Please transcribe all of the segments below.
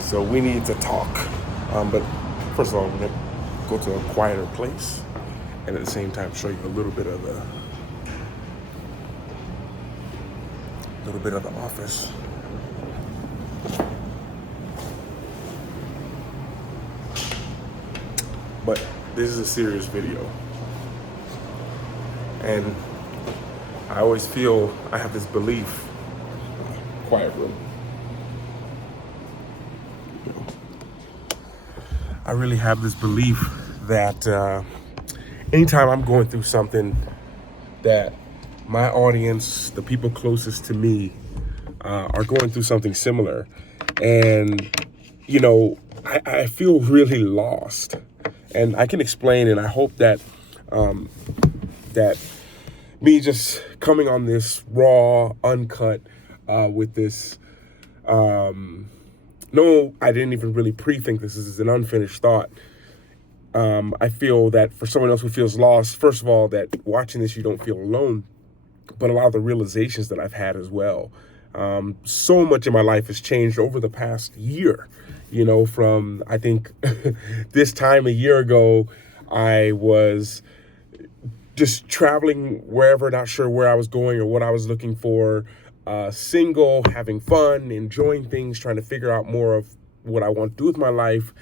So we need to talk. But first of all, I'm gonna go to a quieter place, and at the same time show you a little bit of the office. But this is a serious video, and I always feel I have this belief. Quiet room. I really have this belief that anytime I'm going through something, that my audience, the people closest to me, are going through something similar. And, I feel really lost. And I can explain, and I hope that that me just coming on this raw, uncut, with this, no, I didn't even really pre-think this is an unfinished thought. I feel that for someone else who feels lost, first of all, that watching this, you don't feel alone, but a lot of the realizations that I've had as well. So much in my life has changed over the past year, from, I think, this time a year ago, I was just traveling wherever, not sure where I was going or what I was looking for, single, having fun, enjoying things, trying to figure out more of what I want to do with my life.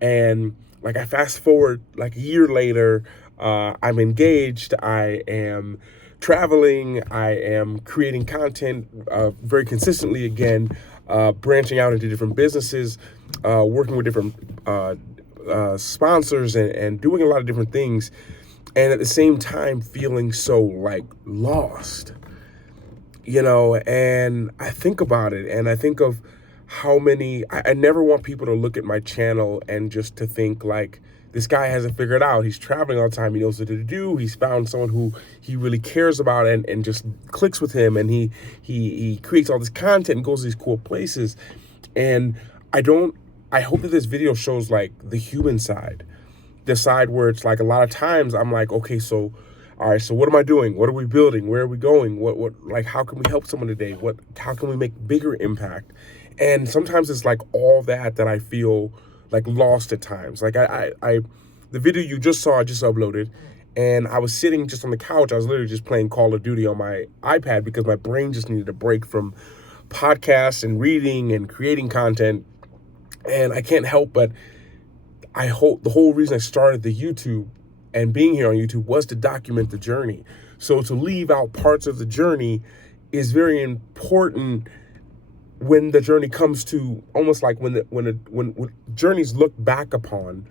And like I fast forward like a year later, I'm engaged, I am traveling, I am creating content very consistently again, branching out into different businesses, working with different sponsors and doing a lot of different things. And at the same time, feeling so like lost, and I think about it and I think of how many, I never want people to look at my channel and just to think like, this guy hasn't figured out. He's traveling all the time. He knows what to do. He's found someone who he really cares about and just clicks with him. And he creates all this content and goes to these cool places. And I hope that this video shows like the human side, the side where it's like a lot of times I'm like, okay, so, all right, so what am I doing? What are we building? Where are we going? Like, how can we help someone today? How can we make bigger impact? And sometimes it's like all that I feel like lost at times. Like the video you just saw, I just uploaded, and I was sitting just on the couch. I was literally just playing Call of Duty on my iPad because my brain just needed a break from podcasts and reading and creating content. And I can't help but I hope the whole reason I started the YouTube and being here on YouTube was to document the journey. So to leave out parts of the journey is very important when the journey comes to almost like when journeys look back upon,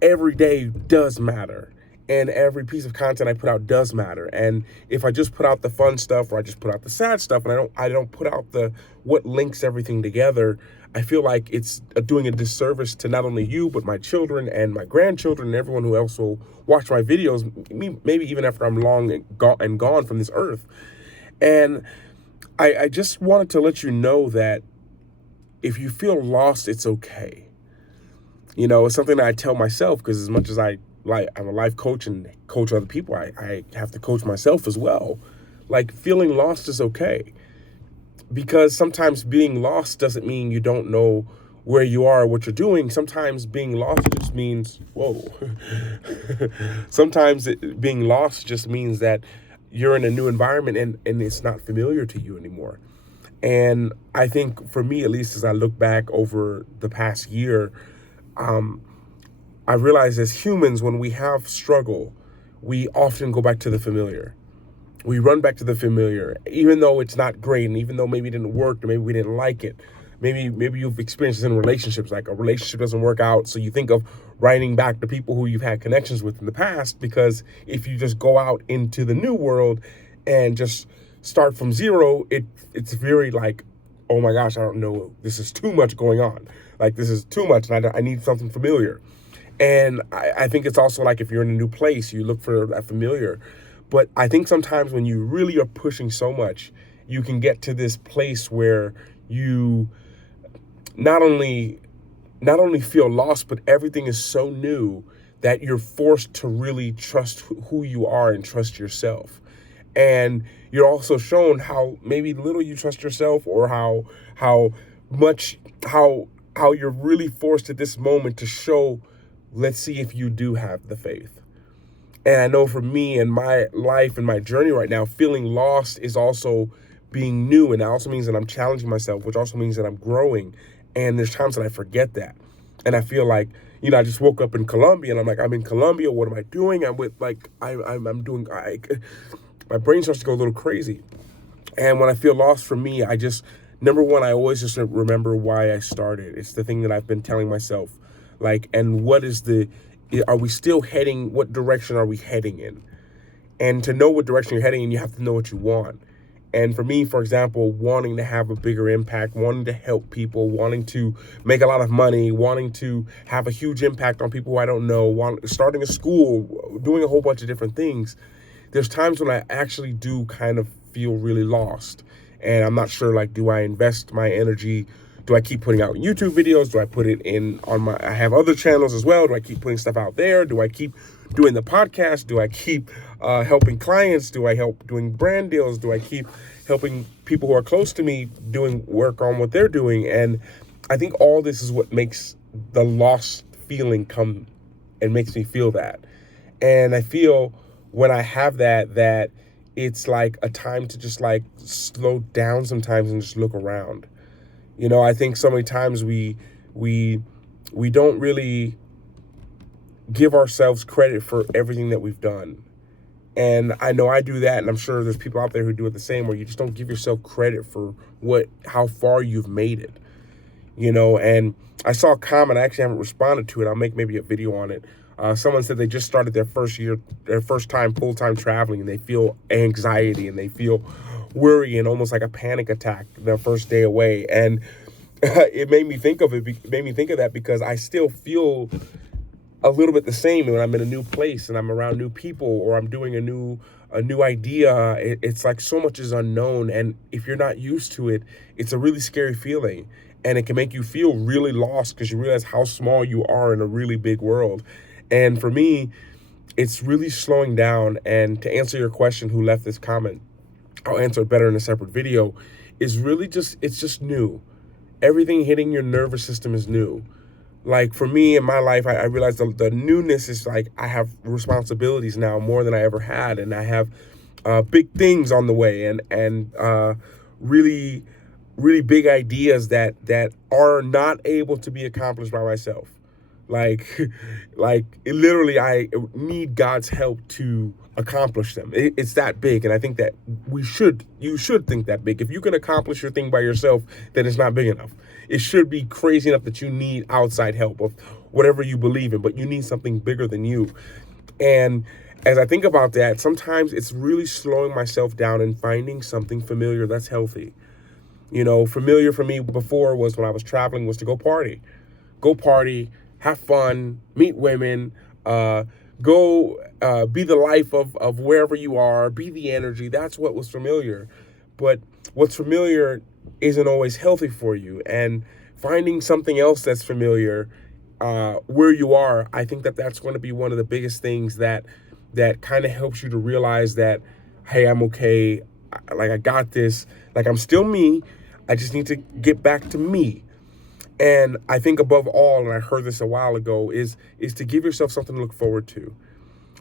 every day does matter. And every piece of content I put out does matter. And if I just put out the fun stuff or I just put out the sad stuff and I don't put out what links everything together, I feel like it's doing a disservice to not only you, but my children and my grandchildren and everyone who else will watch my videos, maybe even after I'm long and gone from this earth. And I just wanted to let you know that if you feel lost, it's okay. It's something that I tell myself because as much as I'm a life coach and coach other people, I have to coach myself as well. Like, feeling lost is okay. Because sometimes being lost doesn't mean you don't know where you are or what you're doing. Sometimes being lost just means, sometimes being lost just means that you're in a new environment and it's not familiar to you anymore. And I think for me, at least as I look back over the past year, I realize as humans, when we have struggle, we often go back to the familiar. We run back to the familiar, even though it's not great, and even though maybe it didn't work, or maybe we didn't like it. Maybe you've experienced this in relationships, like a relationship doesn't work out, so you think of writing back to people who you've had connections with in the past, because if you just go out into the new world and just start from zero, it's very like, oh my gosh, I don't know, this is too much going on. Like, this is too much, and I need something familiar. And I think it's also like if you're in a new place, you look for that familiar. But I think sometimes when you really are pushing so much, you can get to this place where you not only feel lost, but everything is so new that you're forced to really trust who you are and trust yourself. And you're also shown how maybe little you trust yourself, or how how you're really forced at this moment to show, let's see if you do have the faith. And I know for me and my life and my journey right now, feeling lost is also being new. And it also means that I'm challenging myself, which also means that I'm growing. And there's times that I forget that. And I feel like, I just woke up in Colombia and I'm like, I'm in Colombia. What am I doing? I'm with like, I'm doing, my brain starts to go a little crazy. And when I feel lost, for me, number one, I always just remember why I started. It's the thing that I've been telling myself. Like, and are we still heading, what direction are we heading in? And to know what direction you're heading in, you have to know what you want. And for me, for example, wanting to have a bigger impact, wanting to help people, wanting to make a lot of money, wanting to have a huge impact on people who I don't know, starting a school, doing a whole bunch of different things, there's times when I actually do kind of feel really lost. And I'm not sure, like, do I invest my energy? Do I keep putting out YouTube videos? Do I put it I have other channels as well. Do I keep putting stuff out there? Do I keep doing the podcast? Do I keep helping clients? Do I help doing brand deals? Do I keep helping people who are close to me doing work on what they're doing? And I think all this is what makes the lost feeling come and makes me feel that. And I feel when I have that it's like a time to just like slow down sometimes and just look around. I think so many times we don't really give ourselves credit for everything that we've done. And I know I do that, and I'm sure there's people out there who do it the same, where you just don't give yourself credit for how far you've made it. And I saw a comment, I actually haven't responded to it. I'll make maybe a video on it. Someone said they just started their first time full-time traveling, and they feel anxiety and they feel worry and almost like a panic attack their first day away. And it made me think of that because I still feel a little bit the same when I'm in a new place and I'm around new people, or I'm doing a new idea. It's like so much is unknown, and if you're not used to it, it's a really scary feeling, and it can make you feel really lost because you realize how small you are in a really big world. And for me, it's really slowing down. And to answer your question, who left this comment, I'll answer it better in a separate video, is really it's just new. Everything hitting your nervous system is new. Like for me in my life, I realized the newness is like I have responsibilities now more than I ever had. And I have big things on the way and really, really big ideas that are not able to be accomplished by myself. Like literally, I need God's help to accomplish them. It's that big, and I think that you should think that big. If you can accomplish your thing by yourself, then it's not big enough. It should be crazy enough that you need outside help of whatever you believe in, but you need something bigger than you. And as I think about that, sometimes it's really slowing myself down and finding something familiar that's healthy. Familiar for me before was when I was traveling was to go party, have fun, meet women, go be the life of wherever you are, be the energy. That's what was familiar. But what's familiar isn't always healthy for you. And finding something else that's familiar where you are, I think that's going to be one of the biggest things that kind of helps you to realize that, hey, I'm okay. Like, I got this. Like, I'm still me. I just need to get back to me. And I think above all, and I heard this a while ago, is to give yourself something to look forward to.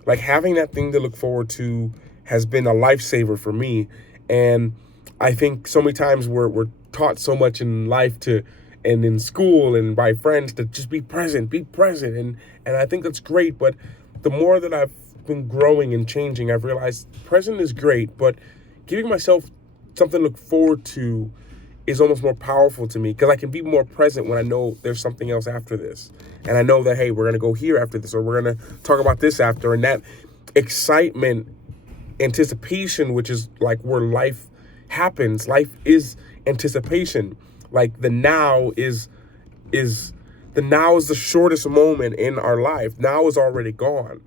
Like having that thing to look forward to has been a lifesaver for me. And I think so many times we're taught so much in life and in school and by friends to just be present. And I think that's great. But the more that I've been growing and changing, I've realized present is great, but giving myself something to look forward to is almost more powerful to me, because I can be more present when I know there's something else after this. And I know that, hey, we're going to go here after this, or we're going to talk about this after. And that excitement, anticipation, which is like where life happens. Life is anticipation. Like the now is the shortest moment in our life. Now is already gone,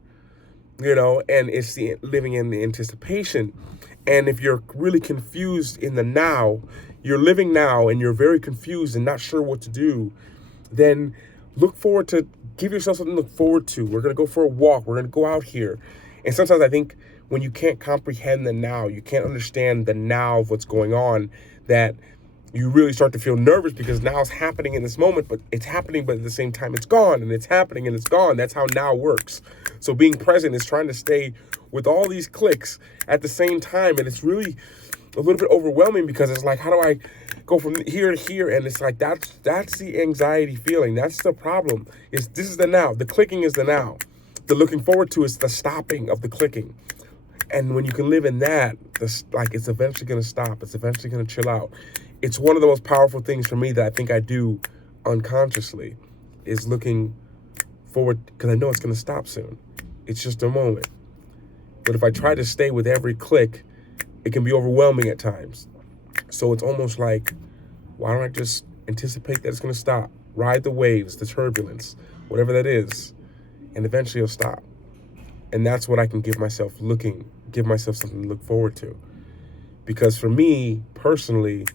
and it's the living in the anticipation. And if you're really confused in the now, you're living now and you're very confused and not sure what to do, then give yourself something to look forward to. We're going to go for a walk. We're going to go out here. And sometimes I think when you can't comprehend the now, you can't understand the now of what's going on, that you really start to feel nervous because now it's happening in this moment, but it's happening, but at the same time it's gone, and it's happening and it's gone. That's how now works. So being present is trying to stay with all these clicks at the same time, and it's really a little bit overwhelming because it's like, how do I go from here to here? And it's like, that's the anxiety feeling. That's the problem. This is the now. The clicking is the now. The looking forward to is the stopping of the clicking. And when you can live in that, it's eventually going to stop. It's eventually going to chill out. It's one of the most powerful things for me that I think I do unconsciously, is looking forward, because I know it's going to stop soon. It's just a moment. But if I try to stay with every click, it can be overwhelming at times. So it's almost like, why don't I just anticipate that it's going to stop? Ride the waves, the turbulence, whatever that is, and eventually it'll stop. And that's what I can give myself something to look forward to. Because for me, personally,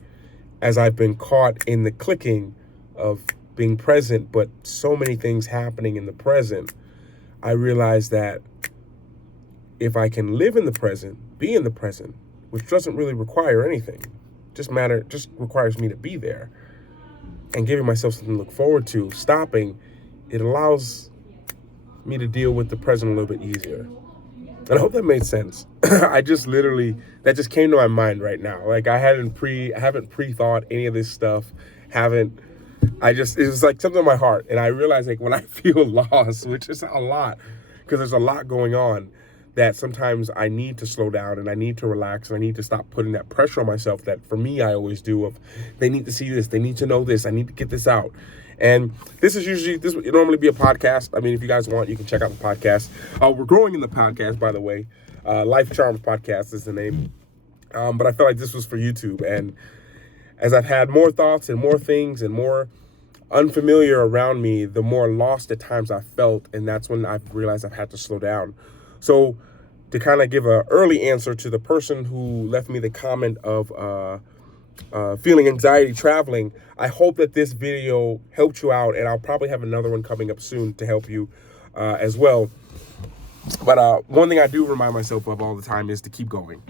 as I've been caught in the clicking of being present, but so many things happening in the present, I realize that if I can live in the present, be in the present, which doesn't really require anything, just requires me to be there, and giving myself something to look forward to, stopping, it allows me to deal with the present a little bit easier. And I hope that made sense. That just came to my mind right now. Like I haven't pre-thought any of this stuff. It was like something in my heart. And I realized, like, when I feel lost, which is a lot, because there's a lot going on, that sometimes I need to slow down and I need to relax and I need to stop putting that pressure on myself that for me I always do, of they need to see this, they need to know this, I need to get this out. And this would normally be a podcast. I mean, if you guys want, you can check out the podcast. We're growing in the podcast, by the way. Life Charms Podcast is the name. But I felt like this was for YouTube. And as I've had more thoughts and more things and more unfamiliar around me, the more lost at times I've felt. And that's when I've realized I've had to slow down. So to kind of give an early answer to the person who left me the comment of feeling anxiety traveling, I hope that this video helped you out, and I'll probably have another one coming up soon to help you as well. But one thing I do remind myself of all the time is to keep going.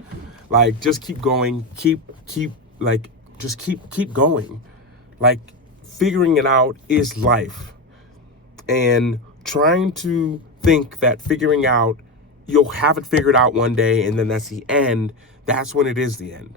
Like, just keep going, keep going. Like, figuring it out is life. And trying to think that figuring out, you'll have it figured out one day and then that's the end, that's when it is the end.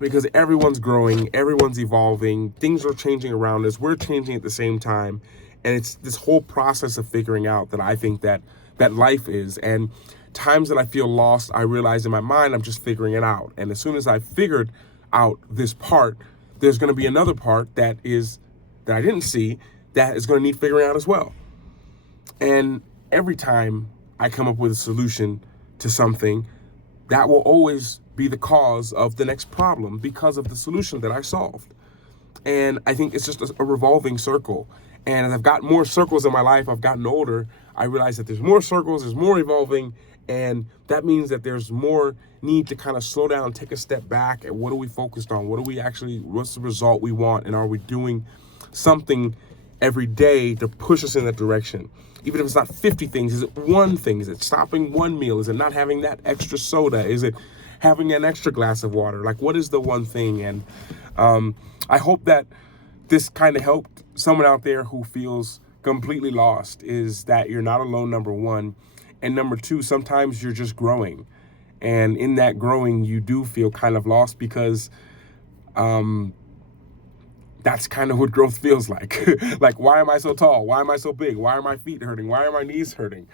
Because everyone's growing, everyone's evolving, things are changing around us, we're changing at the same time. And it's this whole process of figuring out that I think that life is. And times that I feel lost, I realize in my mind, I'm just figuring it out. And as soon as I figured out this part, there's gonna be another part that I didn't see, that is gonna need figuring out as well. And every time I come up with a solution to something, that will always be the cause of the next problem because of the solution that I solved. And I think it's just a revolving circle. And as I've got more circles in my life, I've gotten older, I realize that there's more circles, there's more evolving, and that means that there's more need to kind of slow down, take a step back, and what are we focused on? What's the result we want? And are we doing something every day to push us in that direction? Even if it's not 50 things, is it one thing? Is it stopping one meal? Is it not having that extra soda? Is it having an extra glass of water? Like, what is the one thing? And I hope that this kind of helped someone out there who feels completely lost, is that you're not alone, number one. And number two, sometimes you're just growing. And in that growing, you do feel kind of lost because that's kind of what growth feels like. Like, why am I so tall? Why am I so big? Why are my feet hurting? Why are my knees hurting?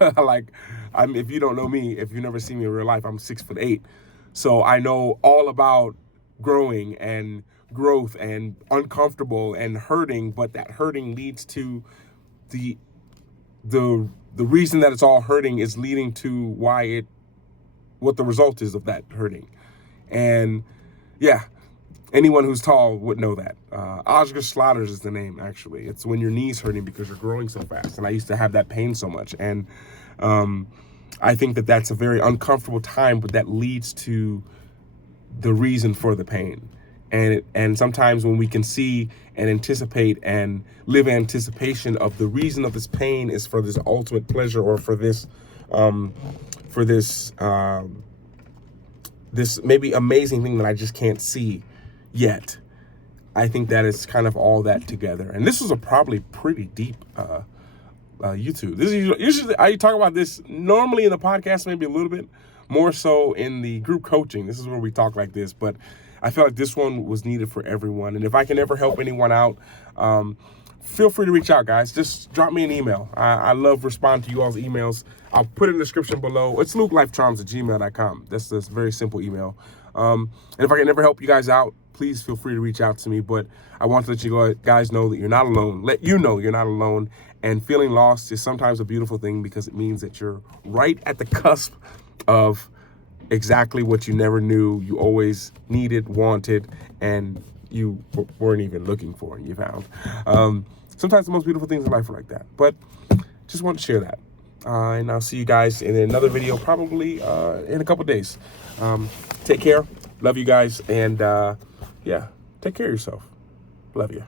If you don't know me, if you've never seen me in real life, I'm 6'8". So I know all about growing and growth and uncomfortable and hurting, but that hurting leads to the reason that it's all hurting is leading to what the result is of that hurting. And yeah, anyone who's tall would know that. Oscar Slaughters is the name, actually. It's when your knee's hurting because you're growing so fast. And I used to have that pain so much. And I think that that's a very uncomfortable time, but that leads to the reason for the pain. And sometimes when we can see and anticipate and live in anticipation of the reason of this pain is for this ultimate pleasure, or for this maybe amazing thing that I just can't see, yet. I think that is kind of all that together. And this was a probably pretty deep YouTube. This is usually I talk about this normally in the podcast, maybe a little bit more so in the group coaching. This is where we talk like this, but I feel like this one was needed for everyone. And if I can ever help anyone out, feel free to reach out, guys. Just drop me an email. I love responding to you all's emails. I'll put it in the description below. It's lukelifecharms@gmail.com. That's a very simple email. And if I can ever help you guys out, please feel free to reach out to me. But I want to let you guys know that you're not alone. Let you know you're not alone. And feeling lost is sometimes a beautiful thing because it means that you're right at the cusp of exactly what you never knew you always needed, wanted, and you weren't even looking for and you found. Sometimes the most beautiful things in life are like that. But just want to share that. And I'll see you guys in another video probably in a couple days. Take care. Love you guys. And yeah, take care of yourself. Love you.